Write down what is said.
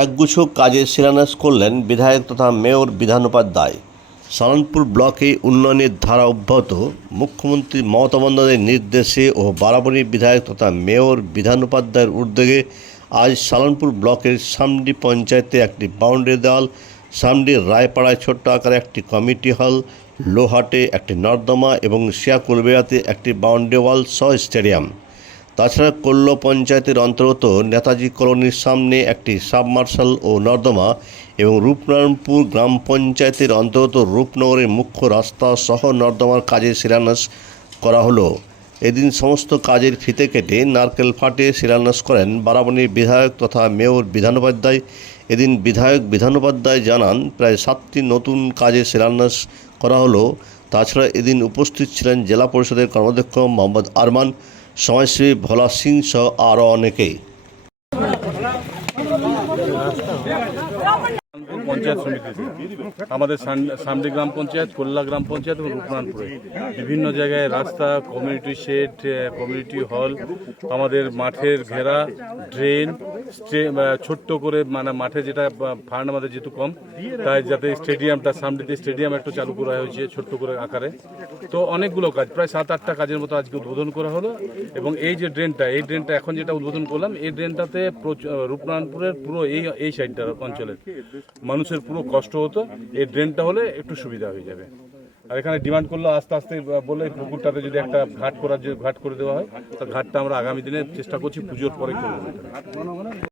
একগুচ্ছ কাজের শিলান্যাস করলেন বিধায়ক তথা মেয়র বিধান উপাধ্যায় সালনপুর ব্লকে উন্নয়নের ধারা অব্যাহত। মুখ্যমন্ত্রী মমতা বন্দ্যোপাধ্যায়ের নির্দেশে ও বারাবণী বিধায়ক তথা মেয়র বিধান উপাধ্যায়ের উদ্যোগে আজ সালনপুর ব্লকের সামডি পঞ্চায়েতে একটি বাউন্ডারি দেওয়াল, সামডি রায়পাড়ায় ছোট্ট আকারে একটি কমিটি হল, লোহাটে একটি নর্দমা এবং শিয়াকুলবেড়াতে একটি বাউন্ডারি ওয়াল সহ স্টেডিয়াম। তাছাড়া কল্ল পঞ্চায়েতের অন্তর্গত নেতাজি কলোনির সামনে একটি সাবমার্শাল ও নর্দমা এবং রূপনারায়ণপুর গ্রাম পঞ্চায়েতের অন্তর্গত রূপনগরের মুখ্য রাস্তা সহ নর্দমার কাজের শিলান্যাস করা হলো। এদিন সমস্ত কাজের ফিতে কেটে নারকেল ফাটে শিলান্যাস করেন বারাবণীর বিধায়ক তথা মেয়র বিধান উপাধ্যায়। এদিন বিধায়ক বিধান উপাধ্যায় জানান, প্রায় সাতটি নতুন কাজের শিলান্যাস করা হলো। তাছাড়া এদিন উপস্থিত ছিলেন জেলা পরিষদের কর্মাধ্যক্ষ মোহাম্মদ আরমান সমাজসেবী ভোলা সিং সহ আরও অনেকেই। পঞ্চায়েত সমিতিতে আমাদের সামডি গ্রাম পঞ্চায়েত, কোল্লা গ্রাম পঞ্চায়েত এবং রূপনারায়ণপুরে বিভিন্ন জায়গায় রাস্তা কমিউনিটি শেড কমিউনিটি হল আমাদের মাঠের ঘেরা ড্রেন ছোট্ট করে মানে মাঠে যেটা ফান্ড আমাদের যেহেতু কম, তাই যাতে স্টেডিয়ামটা, সামডিতে স্টেডিয়াম একটু চালু করা হয়েছে ছোট্ট করে আকারে। তো অনেকগুলো কাজ, প্রায় সাত, আটটা কাজের মতো আজকে উদ্বোধন করা হলো এবং এই যে ড্রেনটা এই ড্রেনটা এখন যেটা উদ্বোধন করলাম, এই ড্রেনটাতে রূপনারায়ণপুরের পুরো এই এই সাইডটার অঞ্চলের। মানুষের পুরো কষ্ট হতো, এই ড্রেনটা হলে একটু সুবিধা হয়ে যাবে। আর এখানে ডিমান্ড করল আস্তে আস্তে বলে পুকুরটাতে যদি একটা ঘাট করার যে ঘাট করে দেওয়া হয়, তা ঘাটটা আমরা আগামী দিনে চেষ্টা করছি পুজোর পরে করব।